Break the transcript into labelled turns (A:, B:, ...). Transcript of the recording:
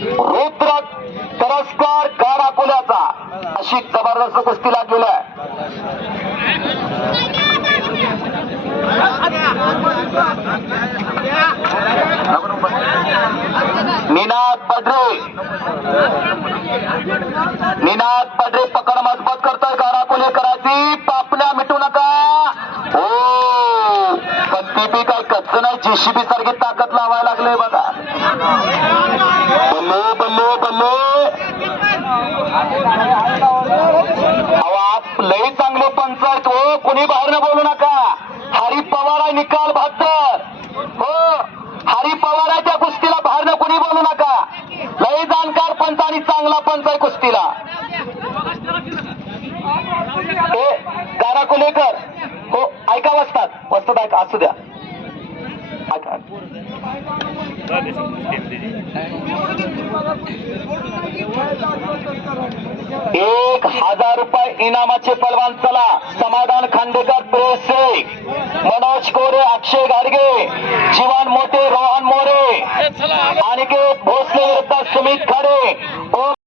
A: रुद्र तरस्कार गाड अकोल्याचा अशी जबरदस्त कुस्ती लागलेली आहे निनाद पडरे निनाद पडरे पकड मजबूत करतोय गाडा करायची. पापल्या मिटू नका. हो. पण ते बी काय कच्च नाही. जेसीबी सारखी ताकद लावायला लागले बघा. आप लई चांगले पंचायत हो. कुणी बाहेर बोलू नका. हरी पवार आहे निकाल बहात्तर हो हरी पवार आहे त्या कुस्तीला बाहेर कुणी बोलू नका. लई जाणकार पंच आणि चांगला पंच आहे कुस्तीला. हे गारा कुलेकर. हो ऐका वाजतात वाजतात ऐका असू द्या. ऐका. हजार रुपये इनामाचे पलवान चला. समाधान खांडेकर प्रेसे. मनोज कोरे अक्षय गाडगे जीवन मोठे रोहन मोरे. अनिकेत भोसले विरुद्ध सुमित खडे.